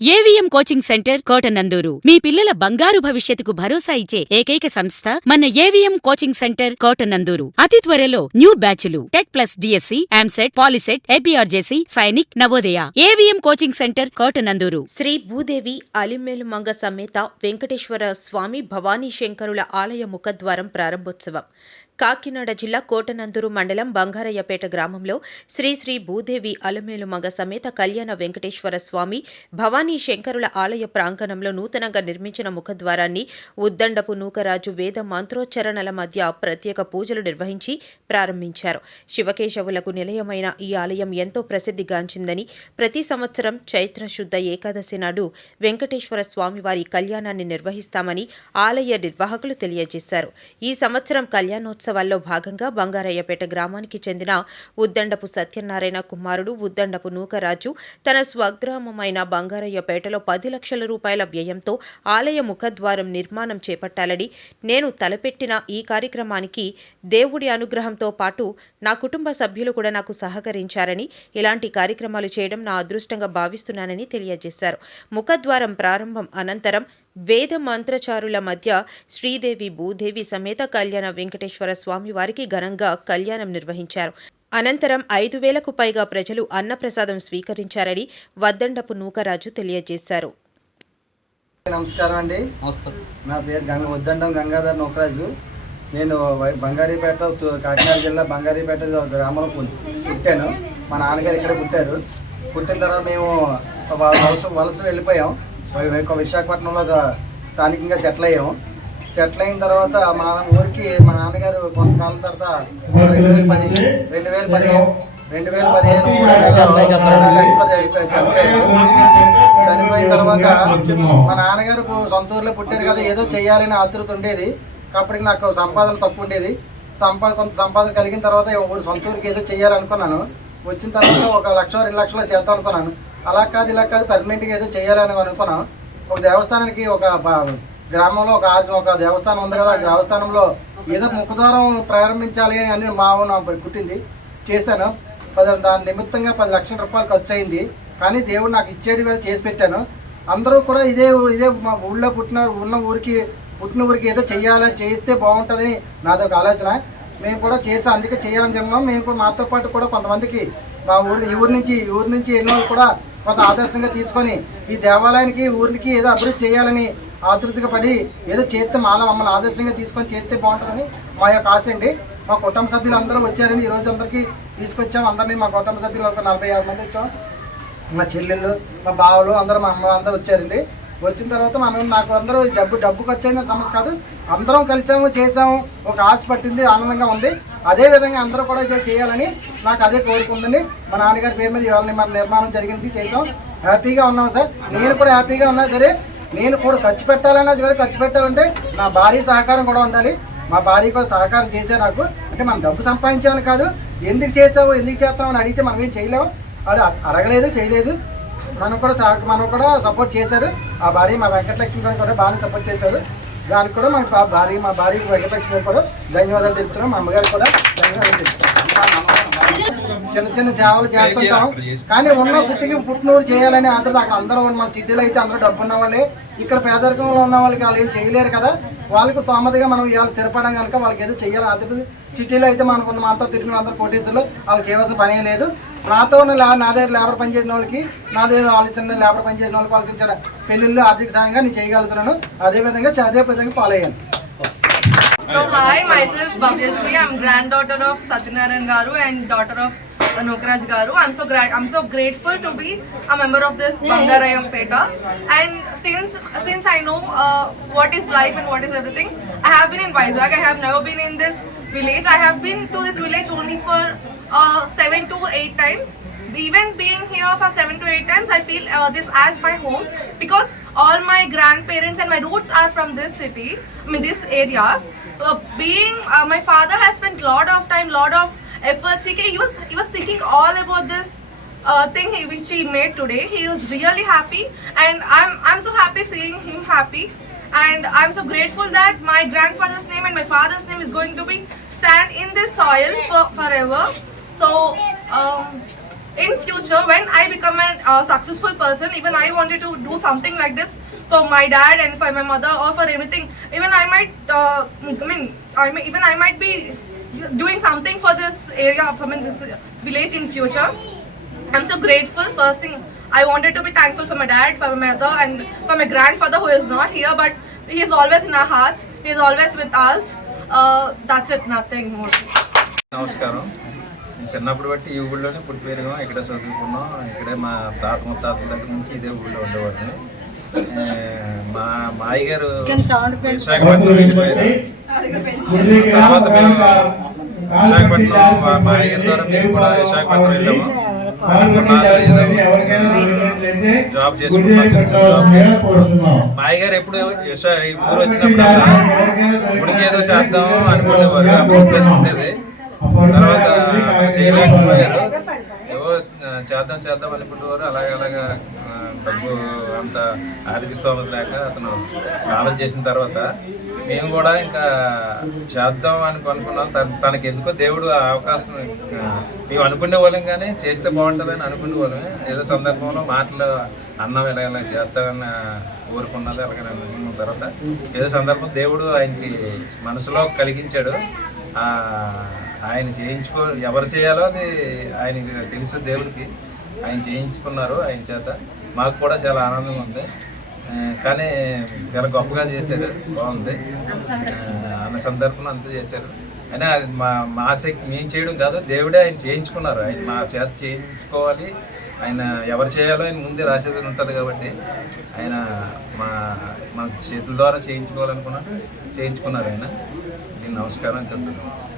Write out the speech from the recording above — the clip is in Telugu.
AVM coaching centre Kotanandur. మీ పిల్లల బంగారు భవిష్యత్తుకు భరోసా ఇచ్చే ఏకైక సంస్థ మన ఏవిఎం కోచింగ్ సెంటర్ కోటనందూరు. అతి త్వరలో new బ్యాచులు. TET plus DSC EAMCET POLYCET APRJC Sainik Navodaya. AVM coaching centre Kotanandur. Shri Bhudevi Alimelu Manga సమేత వెంకటేశ్వర స్వామి భవానీ శంకరుల ఆలయ ముఖద్వారం ప్రారంభోత్సవం. కాకినాడ జిల్లా కోటనందూరు మండలం బంగారయ్యపేట గ్రామంలో శ్రీ శ్రీ భూదేవి అలమేలుమంగ సమేత కళ్యాణ వెంకటేశ్వర స్వామి భవానీ శంకరుల ఆలయ ప్రాంగణంలో నూతనంగా నిర్మించిన ముఖద్వారాన్ని ఉద్దండపు నూకరాజు వేద మంత్రోచ్చరణల మధ్య ప్రత్యేక పూజలు నిర్వహించి ప్రారంభించారు. శివకేశవులకు నిలయమైన ఈ ఆలయం ఎంతో ప్రసిద్ధిగాంచిందని ప్రతి సంవత్సరం చైత్ర శుద్ధ ఏకాదశి నాడు వెంకటేశ్వర స్వామివారి కళ్యాణాన్ని నిర్వహిస్తామని ఆలయ నిర్వాహకులు తెలియజేశారు. ఈ సంవత్సరం ఉత్సవాల్లో భాగంగా బంగారయ్యపేట గ్రామానికి చెందిన ఉద్దండపు సత్యనారాయణ కుమారుడు ఉద్దండపు నూకరాజు తన స్వగ్రామమైన బంగారయ్యపేటలో పది లక్షల రూపాయల వ్యయంతో ఆలయ ముఖద్వారం నిర్మాణం చేపట్టాలని నేను తలపెట్టిన ఈ కార్యక్రమానికి దేవుడి అనుగ్రహంతో పాటు నా కుటుంబ సభ్యులు కూడా నాకు సహకరించారని ఇలాంటి కార్యక్రమాలు చేయడం నా అదృష్టంగా భావిస్తున్నానని తెలియజేశారు. ముఖద్వారం ప్రారంభం అనంతరం వేద మంత్రచారుల మధ్య శ్రీదేవి భూదేవి సమేత కళ్యాణ వెంకటేశ్వర స్వామి వారికి ఘనంగా కళ్యాణం నిర్వహించారు. అనంతరం ఐదు వేలకు పైగా ప్రజలు అన్నప్రసాదం స్వీకరించారని వద్దండపు నూకరాజు తెలియజేశారు. నమస్కారం అండి. నమస్కారం. నా పేరు గంగ వద్దండం గంగాధర్ నోకరాజు. నేను బంగారీపేట కాకినాడ జిల్లా బంగారీపేట గ్రామంలో పుట్- పుట్టాను. మా నాన్నగారు ఇక్కడ పుట్టారు. పుట్టిన తర్వాత మేము వలస వలస వెళ్ళిపోయాం. వై- విశాఖపట్నంలో స్థానికంగా సెటిల్ అయ్యాము సెటిల్ అయిన తర్వాత మా ఊరికి మా నాన్నగారు కొంతకాలం తర్వాత రెండు వేల పది రెండు వేల పదిహేను రెండు వేల పదిహేను చనిపోయారు చనిపోయిన తర్వాత మా నాన్నగారు సొంత ఊర్లో పుట్టారు కదా ఏదో చేయాలని ఆతృత ఉండేది అప్పటికి నాకు సంపాదన తక్కువ ఉండేది సంపా కొంత సంపాదన కలిగిన తర్వాత ఊరు సొంత ఊరికి ఏదో చేయాలనుకున్నాను వచ్చిన తర్వాత ఒక లక్ష రెండు లక్షలు చేద్దాం అనుకున్నాను అలా కాదు ఇలా కాదు పర్మనెంట్గా ఏదో చేయాలని అనుకున్నాను ఒక దేవస్థానానికి ఒక గ్రామంలో ఒక ఒక దేవస్థానం ఉంది కదా ఆ దేవస్థానంలో ఏదో ముఖద్వారం ప్రారంభించాలి అని మా ఊరు నాకు పుట్టింది. చేశాను. పది దాని నిమిత్తంగా పది లక్షల రూపాయలు ఖర్చు అయింది. కానీ దేవుడు నాకు ఇచ్చేది వేళ చేసి పెట్టాను. అందరూ కూడా ఇదే ఇదే మా ఊళ్ళో పుట్టిన ఉన్న ఊరికి పుట్టిన ఊరికి ఏదో చేయాలని చేస్తే బాగుంటుందని నాదొక ఆలోచన. మేము కూడా చేసి అందుకే చేయాలని చెప్పినాం. మేము కూడా మాతో పాటు కూడా కొంతమందికి మా ఊరు ఈ ఊరి నుంచి ఈ ఊరి నుంచి ఎన్నో కూడా కొంత ఆదర్శంగా తీసుకొని ఈ దేవాలయానికి ఊరికి ఏదో అభివృద్ధి చేయాలని ఆతృతగా పడి ఏదో చేస్తే మాల మమ్మల్ని ఆదర్శంగా తీసుకొని చేస్తే బాగుంటుందని మా యొక్క ఆశ అండి. మా కుటుంబ సభ్యులు అందరూ వచ్చారని ఈ రోజు అందరికీ తీసుకొచ్చాం. అందరినీ మా కుటుంబ సభ్యులు ఒక నలభై ఆరు మంది వచ్చాం. మా చెల్లెళ్ళు మా బావలు అందరూ మా అమ్మ అందరూ వచ్చారండి. వచ్చిన తర్వాత మనం నాకు అందరూ డబ్బు డబ్బుకి వచ్చేది సమస్య కాదు. అందరం కలిసాము చేసాము. ఒక ఆశ పట్టింది ఆనందంగా ఉంది. అదే విధంగా అందరూ కూడా ఇదే చేయాలని నాకు అదే కోరుకుందని మా నాన్నగారి పేరు మీద ఇవాళ మన నిర్మాణం జరిగింది చేసాం హ్యాపీగా ఉన్నాం సార్. నేను కూడా హ్యాపీగా ఉన్నా సరే నేను కూడా ఖర్చు పెట్టాలన్నా సరే ఖర్చు పెట్టాలంటే నా భార్య సహకారం కూడా ఉండాలి. మా భార్య కూడా సహకారం చేశారు నాకు. అంటే మనం డబ్బు సంపాదించామని కాదు ఎందుకు చేసావు ఎందుకు చేస్తావు అని అడిగితే మనం ఏం చేయలేము అది అడగలేదు చేయలేదు. మనం కూడా సహ మనం కూడా సపోర్ట్ చేశారు. ఆ భార్య మా వెంకటలక్ష్మి గారు కూడా బాగానే సపోర్ట్ చేశారు. దానికి కూడా మన బా- భార్య మా భార్య వెంకటలక్ష్మి కూడా ధన్యవాదాలు తెలుపుతున్నాం. మా అమ్మగారు కూడా ధన్యవాదాలు తెలుపుతున్నాం. చిన్న చిన్న సేవలు చేస్తుంటాం. కానీ ఉన్న పుట్టికి పుట్టినూరు చేయాలని అందరూ అక్కడ అందరూ మన సిటీలో అయితే అందరూ డబ్బు ఉన్న వాళ్ళే. ఇక్కడ పేదరికంలో ఉన్న వాళ్ళకి వాళ్ళు ఏం చేయలేరు కదా. వాళ్ళకి స్తోమతగా మనం ఇవాళ స్థిరపడడం కనుక వాళ్ళకి ఏదో చెయ్యాలి అతడు సిటీలో అయితే మనకున్న మనతో తిరిగిన అందరూ కోటేశ్వరులు వాళ్ళకి చేయవలసిన పని లేదు. నాతో నా దగ్గర లేబర్ పనిచేసిన వాళ్ళకి నా దగ్గర ఆలోచన లేబర్ పనిచేసిన వాళ్ళకి పాల్పించిన పెళ్ళిళ్ళు ఆర్థిక సహాయంగా నేను చేయగలుగుతున్నాను. అదే విధంగా అదే విధంగా పాలయ్యాను. So hi myself Bhavyasri. I'm grand daughter of Satyanarayana garu and daughter of Nokaraj garu. I'm so great I'm so grateful to be a member of this Bangarayam peta and since since I know what is life and what is everything I have been in Vizag I have never been in this village I have been to this village only for uh, seven to eight times. Even being here for seven to eight times, I feel uh, this as my home because all my grandparents and my roots are from this city, I mean this area. Uh, being uh, my father has spent a lot of time, lot of efforts. He, he was he was thinking all about this uh, thing he, which he made today. He was really happy, and I'm I'm so happy seeing him happy. And I'm so grateful that my grandfather's name and my father's name is going to be stand in this soil for forever. So, um, in future, when I become a uh, successful person, even I wanted to do something like this for my dad and for my mother or for anything. Even I might, uh, I mean, I may, even I might be doing something for this area, I mean, this village in future. I'm so grateful. First thing, I wanted to be thankful for my dad, for my mother, and for my grandfather who is not here, but he is always in our hearts. He is always with us. Uh, that's it. Nothing more. Namaskaram. నేను చిన్నప్పుడు బట్టి ఈ ఊళ్ళోనే పుట్టి పెరిగాం ఇక్కడే చదువుకున్నాం. ఇక్కడే మా తాత ముత్తాతల దగ్గర నుంచి ఇదే ఊళ్ళో ఉండేవాడిని. మా మాయ గారు విశాఖపట్నం వెళ్ళిపోయారు. తర్వాత మేము విశాఖపట్నం మా మాయ గారి ద్వారా మేము కూడా విశాఖపట్నం వెళ్ళాము. జాబ్ చేసుకుంటాం చిన్న చిన్న జాబ్ చేసుకుంటాం. మాయ గారు ఎప్పుడు ఊరు వచ్చినప్పుడు ఏదో చేద్దాం అనుకునేవారు. ఉండేది. తర్వాత చేయలేకపోయారు. ఏవో చేద్దాం చేద్దాం అనుకునేవారు అలాగే అలాగా డబ్బు అంత ఆర్థిక లేక అతను కాలం చేసిన తర్వాత మేము కూడా ఇంకా చేద్దాం అని అనుకున్నాం. తన- తనకి ఎందుకో దేవుడు ఆ అవకాశం మేము అనుకునే వాళ్ళం కానీ చేస్తే బాగుంటుందని అనుకునే వాళ్ళమే. ఏదో సందర్భంలో మాటలు అన్నం ఇలా ఇలా చేస్తారని ఊరుకున్నది అలాగే అనుకున్న తర్వాత ఏదో సందర్భం దేవుడు ఆయనకి మనసులో కలిగించాడు. ఆ, ఆయన చేయించుకో ఎవరు చేయాలో అది ఆయనకి తెలుసు దేవుడికి. ఆయన చేయించుకున్నారు ఆయన చేత. మాకు కూడా చాలా ఆనందంగా ఉంది. కానీ చాలా గొప్పగా చేశారు. బాగుంది. ఆ, అన్న సందర్భం అంతా చేశారు. అయినా అది మా మా శక్తి మేము చేయడం కాదు దేవుడే ఆయన చేయించుకున్నారు. ఆయన మా చేత చేయించుకోవాలి. ఆయన ఎవరు చేయాలో ఆయన ముందే రాసేది ఉంటుంది కాబట్టి ఆయన మా మా చేతుల ద్వారా చేయించుకోవాలనుకున్నా చేయించుకున్నారు ఆయన. దీన్ని నమస్కారం చెప్తున్నాను